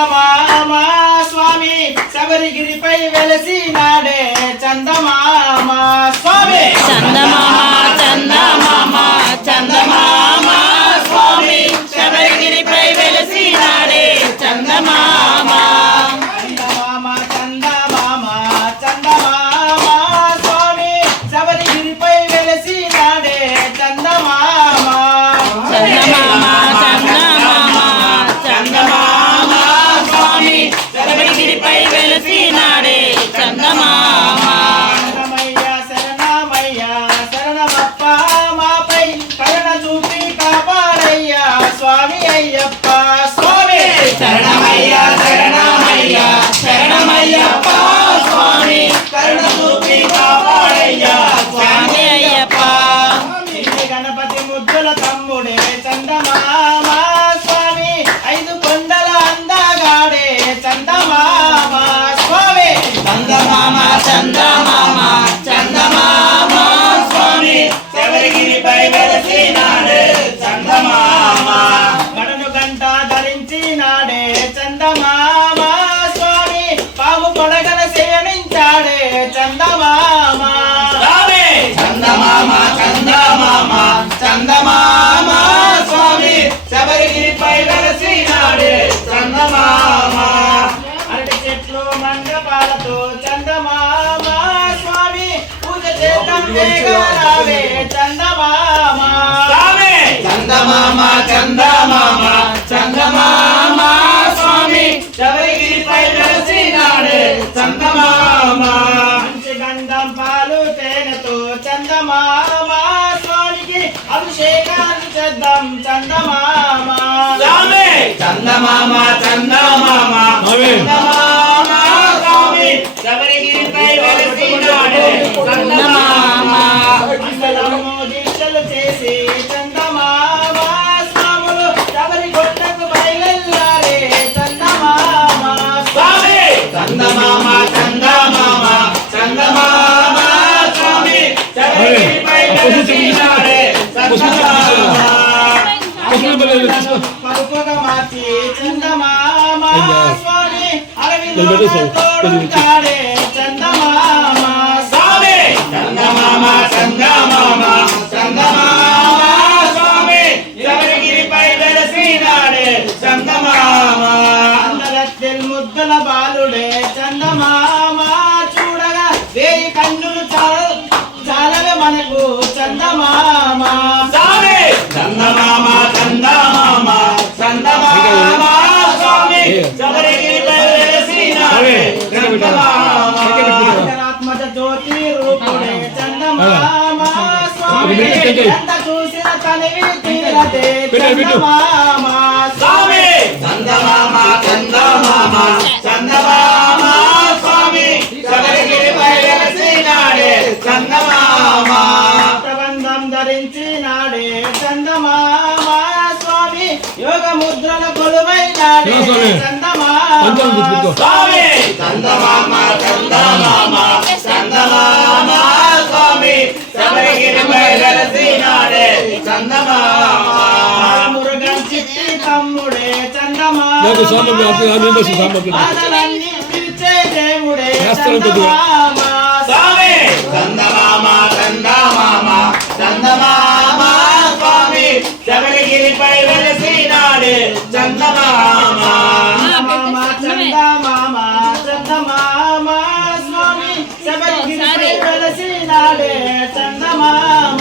చందమామ స్వామి శబరిగిరిపై వెలసినాడే చందమామ స్వామి చందమామ చందమామ స్వామి శబరిగిరిపై వెలసినాడే చందమామ చందమామ స్వామి శబరిగిరిపై వెలసినాడే చందమామ చందమామ స్వామి శబరిగిరిపై వెలసినాడే చందమామ శరణమయ్య శరణమప్ప మాపై కరుణ చూపి కాపాడయ్యా స్వామి అయ్యప్ప స్వామి శరణమయ్య శరణమయ్యప్ప స్వామి కరుణ చూపి కాపాడయ్యా స్వామి అయ్యప్ప గణపతి ముద్దుల తమ్ముడే చందమామ స్వామి ఐదు కొండల అందగాడే చందమామ స్వామి చందమామ స్వామి శబరిగిరిపై వెలసినాడే చందమామ గడను గంట ధరించినాడే చందమామ స్వామి పాము పడగల శయనించాడే చందమామ చందమామ స్వామి శబరిగిరిపై వెలసినాడే చందమామ అరటి చెట్లు మండపాలతో చందమామ స్వామి పూజ చేద్దాం వేగరావే చందమామ చందమామ స్వామి శబరిగిరిపై వెలసినాడే చందమామ మంచి గంధం పాలు తేనెతో చందమామ స్వామికి అభిషేకాలు చేద్దాం చందమామ చందమామ స్వామి శబరిగిరిపై వెలసినాడే చందమామ మంగళము దీక్షలు చేసి చందమామ స్వాములు శబరి గొట్టకు బయలుదేరే చందమామ చందమామ స్వామి శబరిగిరిపై వెలసినాడే చందమామ పరుపుగా మార్చి చందమామ స్వామి అరవిందో తోడుంటాడే చందమామ చందమామ స్వామి శబరిగిరిపై వెలసినాడే చందమామ అందరత్తిల్ ముద్దుల బాలుడే చందమామ చూడగా వేయి కన్నులు చాలవే మనకు చందమామ చందమామ స్వామి శబరిగిరిపై వెలసినాడే చందమామ అంతరాత్మజ జ్యోతి రూపుడే చందమామ స్వామి ఎంత చూసిన తనివి తీరదే చందమామ స్వామి చందమామ స్వామి శబరిగిరిపై వెలసినాడే చందమామ ప్రబంధం ధరించినాడే చందమామ స్వామి యోగ ముద్రల కొలువైనాడే చందమామ స్వామి చందమామ స్వామి శబరిగిరిపై వెలసినాడే చందమామ మురుగన్ చిట్టి తమ్ముడే చందమామ బాధలన్నీ తీర్చే దేవుడే చందమామ స్వామి చందమామ స్వామి శబరిగిరిపై వెలసినాడే చందమామ చందమామ స్వామి శబరిగిరిపై వెలసినాడే చందమామ